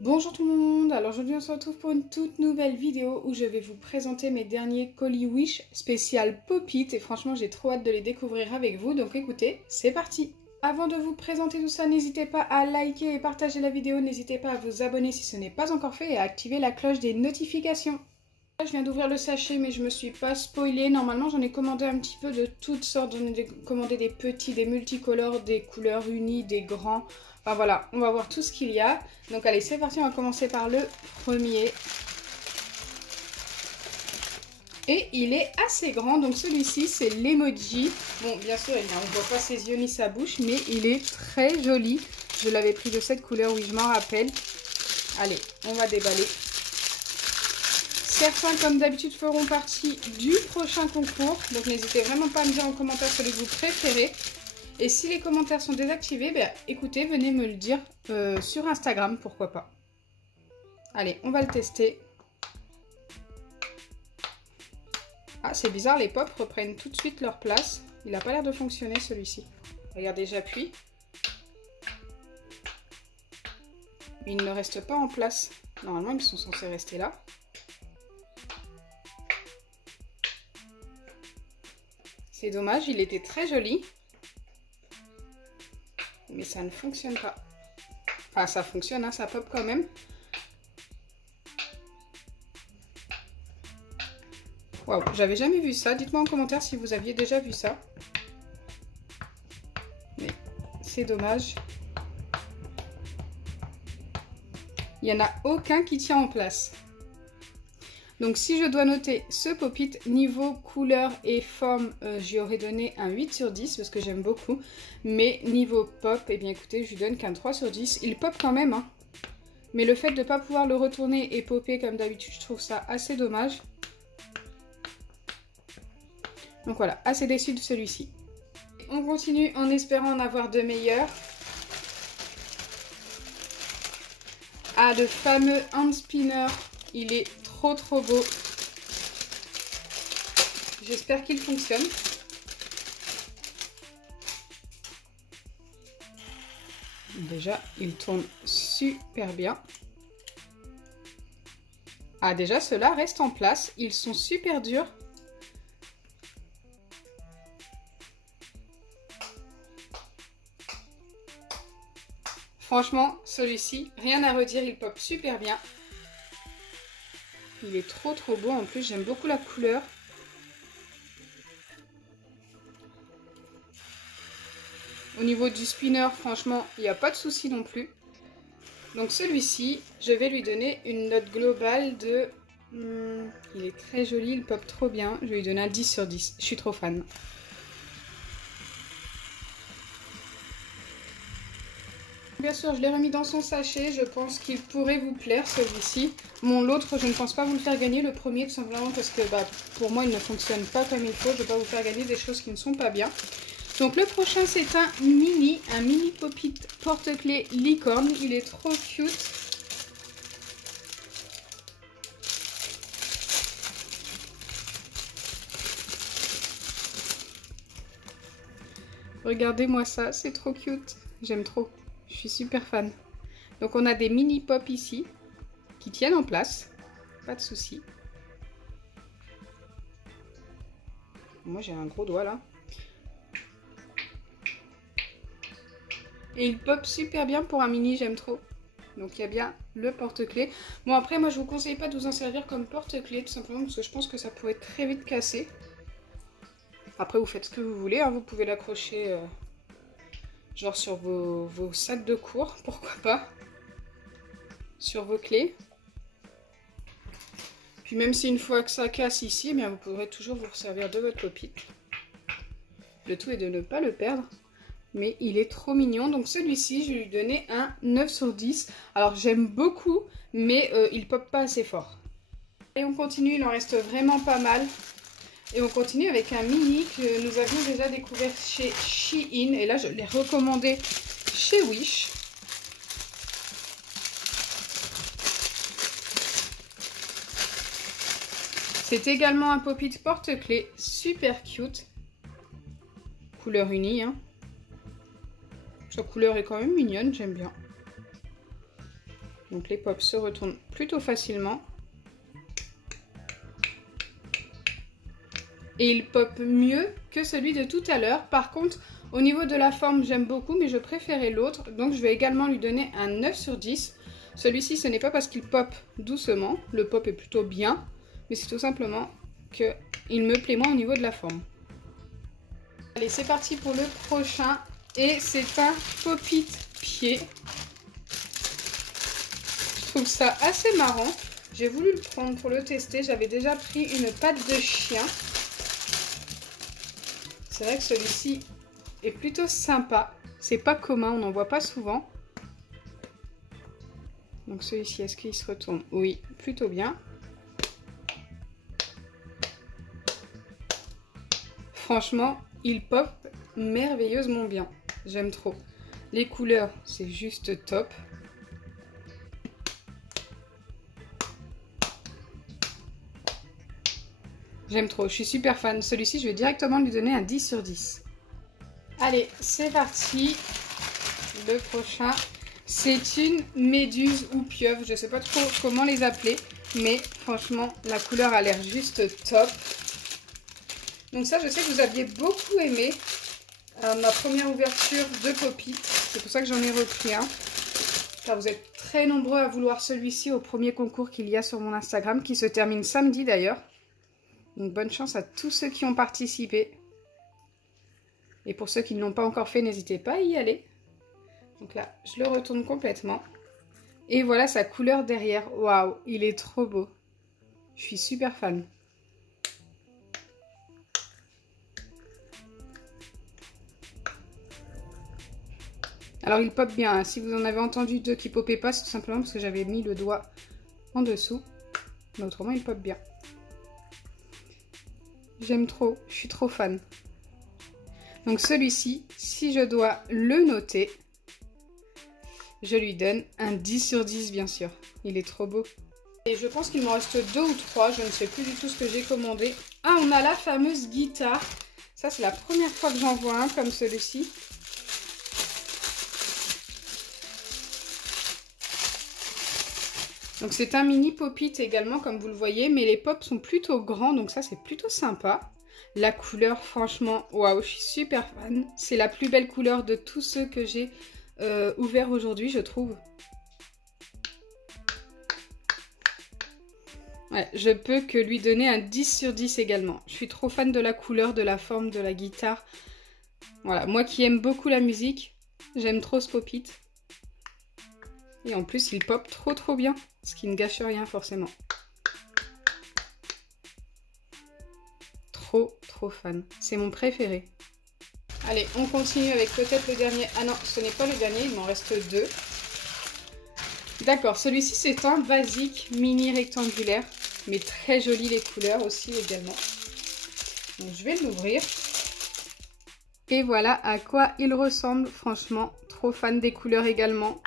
Bonjour tout le monde, alors aujourd'hui on se retrouve pour une toute nouvelle vidéo où je vais vous présenter mes derniers colis Wish spécial Pop-It et franchement j'ai trop hâte de les découvrir avec vous, donc écoutez, c'est parti. Avant de vous présenter tout ça, n'hésitez pas à liker et partager la vidéo, n'hésitez pas à vous abonner si ce n'est pas encore fait et à activer la cloche des notifications. Je viens d'ouvrir le sachet mais je me suis pas spoilée, normalement j'en ai commandé un petit peu de toutes sortes, j'en ai commandé des petits, des multicolores, des couleurs unies, des grands, enfin voilà, on va voir tout ce qu'il y a. Donc allez c'est parti, on va commencer par le premier. Et il est assez grand, donc celui-ci c'est l'emoji. Bon bien sûr on ne voit pas ses yeux ni sa bouche, mais il est très joli. Je l'avais pris de cette couleur, oui je m'en rappelle. Allez, on va déballer. Certains, comme d'habitude, feront partie du prochain concours. Donc, n'hésitez vraiment pas à me dire en commentaire celui que vous préférez. Et si les commentaires sont désactivés, ben, écoutez, venez me le dire sur Instagram, pourquoi pas. Allez, on va le tester. Ah, c'est bizarre, les pops reprennent tout de suite leur place. Il n'a pas l'air de fonctionner, celui-ci. Regardez, j'appuie. Il ne reste pas en place. Normalement, ils sont censés rester là. C'est dommage, il était très joli. Mais ça ne fonctionne pas. Enfin, ça fonctionne, hein, ça pop quand même. Waouh, j'avais jamais vu ça. Dites-moi en commentaire si vous aviez déjà vu ça. Mais c'est dommage. Il n'y en a aucun qui tient en place. Donc si je dois noter ce Pop-It, niveau couleur et forme, j'y aurais donné un 8 sur 10 parce que j'aime beaucoup. Mais niveau pop, eh bien écoutez, je lui donne qu'un 3 sur 10. Il pop quand même, hein. Mais le fait de ne pas pouvoir le retourner et popper comme d'habitude, je trouve ça assez dommage. Donc voilà, assez déçu de celui-ci. On continue en espérant en avoir de meilleurs. Ah, le fameux hand spinner, il est trop beau. J'espère qu'il fonctionne. Déjà, il tourne super bien. Ah, déjà, ceux-là restent en place. Ils sont super durs. Franchement, celui-ci, rien à redire, il pop super bien. Il est trop beau en plus, j'aime beaucoup la couleur. Au niveau du spinner, franchement, il n'y a pas de souci non plus. Donc celui-ci, je vais lui donner une note globale de... il est très joli, il pop trop bien. Je vais lui donner un 10 sur 10, je suis trop fan. Bien sûr, je l'ai remis dans son sachet. Je pense qu'il pourrait vous plaire celui-ci. Mon l'autre, je ne pense pas vous le faire gagner. Le premier, tout simplement parce que pour moi, il ne fonctionne pas comme il faut. Je ne vais pas vous faire gagner des choses qui ne sont pas bien. Donc le prochain, c'est un mini Pop-It porte-clés licorne. Il est trop cute. Regardez-moi ça, c'est trop cute. J'aime trop. Je suis super fan. Donc on a des mini pop ici qui tiennent en place. Pas de souci. Moi j'ai un gros doigt là. Et il pop super bien pour un mini, j'aime trop. Donc il y a bien le porte-clés. Bon après moi je vous conseille pas de vous en servir comme porte-clés tout simplement parce que je pense que ça pourrait être très vite cassé. Après vous faites ce que vous voulez, hein. Vous pouvez l'accrocher... genre sur vos sacs de cours, pourquoi pas. Sur vos clés. Puis même si une fois que ça casse ici, eh bien vous pourrez toujours vous servir de votre Pop-It. Le tout est de ne pas le perdre. Mais il est trop mignon. Donc celui-ci, je vais lui donner un 9 sur 10. Alors j'aime beaucoup, mais il pop pas assez fort. Et on continue, il en reste vraiment pas mal. Et on continue avec un mini que nous avions déjà découvert chez Shein. Et là, je l'ai recommandé chez Wish. C'est également un Pop-It porte-clés super cute. Couleur unie, hein. Sa couleur est quand même mignonne, j'aime bien. Donc les pops se retournent plutôt facilement. Et il pop mieux que celui de tout à l'heure. Par contre, au niveau de la forme, j'aime beaucoup, mais je préférais l'autre. Donc je vais également lui donner un 9 sur 10. Celui-ci, ce n'est pas parce qu'il pop doucement. Le pop est plutôt bien. Mais c'est tout simplement qu'il me plaît moins au niveau de la forme. Allez, c'est parti pour le prochain. Et c'est un pop-it pied. Je trouve ça assez marrant. J'ai voulu le prendre pour le tester. J'avais déjà pris une patte de chien. C'est vrai que celui-ci est plutôt sympa. C'est pas commun, on n'en voit pas souvent. Donc celui-ci, est-ce qu'il se retourne? Oui, plutôt bien. Franchement, il pop merveilleusement bien. J'aime trop. Les couleurs, c'est juste top. J'aime trop, je suis super fan. Celui-ci, je vais directement lui donner un 10 sur 10. Allez, c'est parti. Le prochain, c'est une méduse ou pieuvre. Je ne sais pas trop comment les appeler. Mais franchement, la couleur a l'air juste top. Donc ça, je sais que vous aviez beaucoup aimé ma première ouverture de Pop-it. C'est pour ça que j'en ai repris un. Car vous êtes très nombreux à vouloir celui-ci au premier concours qu'il y a sur mon Instagram. Qui se termine samedi d'ailleurs. Donc bonne chance à tous ceux qui ont participé. Et pour ceux qui ne l'ont pas encore fait, n'hésitez pas à y aller. Donc là, je le retourne complètement. Et voilà sa couleur derrière. Waouh, il est trop beau. Je suis super fan. Alors il pop bien. Hein. Si vous en avez entendu deux qui popaient pas, c'est tout simplement parce que j'avais mis le doigt en dessous. Mais autrement, il pop bien. J'aime trop, je suis trop fan. Donc celui-ci, si je dois le noter, je lui donne un 10 sur 10 bien sûr. Il est trop beau. Et je pense qu'il m'en reste 2 ou 3, je ne sais plus du tout ce que j'ai commandé. Ah, on a la fameuse guitare. Ça, c'est la première fois que j'en vois un comme celui-ci. Donc c'est un mini pop-it également comme vous le voyez, mais les pops sont plutôt grands, donc ça c'est plutôt sympa. La couleur, franchement, waouh, je suis super fan. C'est la plus belle couleur de tous ceux que j'ai ouverts aujourd'hui, je trouve. Ouais, je peux que lui donner un 10 sur 10 également. Je suis trop fan de la couleur, de la forme de la guitare. Voilà, moi qui aime beaucoup la musique, j'aime trop ce pop-it. Et en plus, il pop trop bien, ce qui ne gâche rien forcément. Trop fan. C'est mon préféré. Allez, on continue avec peut-être le dernier. Ah non, ce n'est pas le dernier, il m'en reste 2. D'accord, celui-ci c'est un basique mini rectangulaire, mais très joli les couleurs aussi également. Donc je vais l'ouvrir. Et voilà à quoi il ressemble, franchement, trop fan des couleurs également.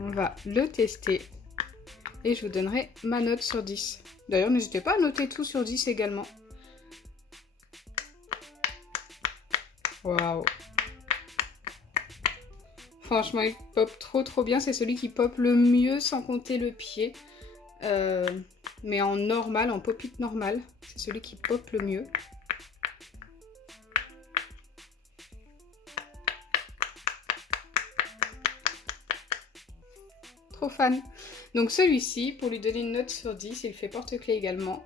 On va le tester et je vous donnerai ma note sur 10. D'ailleurs, n'hésitez pas à noter tout sur 10 également. Waouh! Franchement, il pop trop bien. C'est celui qui pop le mieux sans compter le pied. Mais en normal, en pop-it normal, c'est celui qui pop le mieux. Trop fan. Donc celui-ci, pour lui donner une note sur 10, il fait porte-clés également.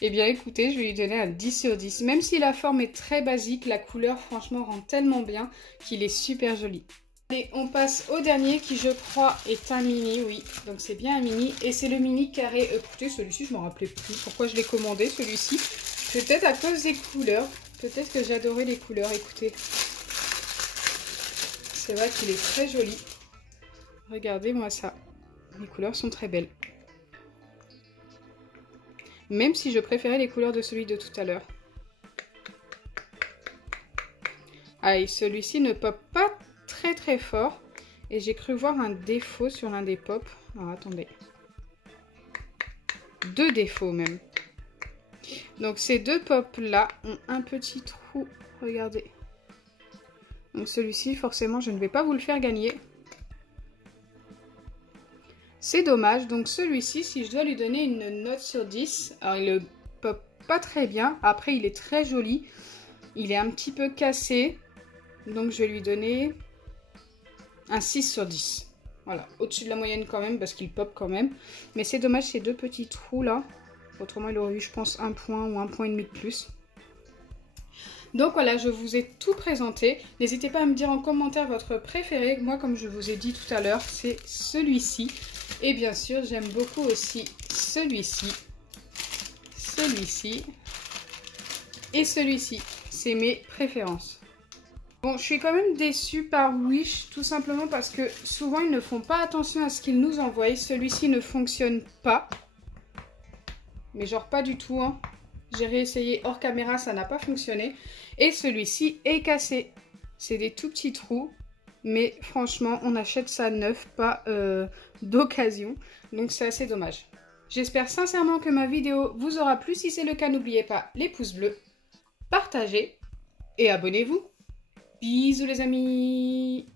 Eh bien écoutez, je vais lui donner un 10 sur 10. Même si la forme est très basique, la couleur franchement rend tellement bien qu'il est super joli. Allez, on passe au dernier qui je crois est un mini, oui. Donc c'est bien un mini et c'est le mini carré. Écoutez, celui-ci je ne me rappelais plus pourquoi je l'ai commandé celui-ci. Peut-être à cause des couleurs. Peut-être que j'adorais les couleurs, écoutez. C'est vrai qu'il est très joli. Regardez-moi ça. Les couleurs sont très belles. Même si je préférais les couleurs de celui de tout à l'heure. Allez, celui-ci ne pop pas très fort. Et j'ai cru voir un défaut sur l'un des pops. Alors attendez. 2 défauts même. Donc ces 2 pops là ont un petit trou. Regardez. Donc celui-ci, forcément, je ne vais pas vous le faire gagner. C'est dommage. Donc celui-ci, si je dois lui donner une note sur 10, alors il ne pop pas très bien. Après, il est très joli. Il est un petit peu cassé. Donc je vais lui donner un 6 sur 10. Voilà, au-dessus de la moyenne quand même, parce qu'il pop quand même. Mais c'est dommage ces deux petits trous là. Autrement, il aurait eu, je pense, un point ou un point et demi de plus. Donc voilà, je vous ai tout présenté. N'hésitez pas à me dire en commentaire votre préféré. Moi, comme je vous ai dit tout à l'heure, c'est celui-ci. Et bien sûr, j'aime beaucoup aussi celui-ci, celui-ci et celui-ci. C'est mes préférences. Bon, je suis quand même déçue par Wish, tout simplement parce que souvent, ils ne font pas attention à ce qu'ils nous envoient. Celui-ci ne fonctionne pas. Mais genre pas du tout, hein. J'ai réessayé hors caméra, ça n'a pas fonctionné. Et celui-ci est cassé. C'est des tout petits trous. Mais franchement, on achète ça neuf, pas d'occasion. Donc c'est assez dommage. J'espère sincèrement que ma vidéo vous aura plu. Si c'est le cas, n'oubliez pas les pouces bleus, partagez et abonnez-vous. Bisous les amis!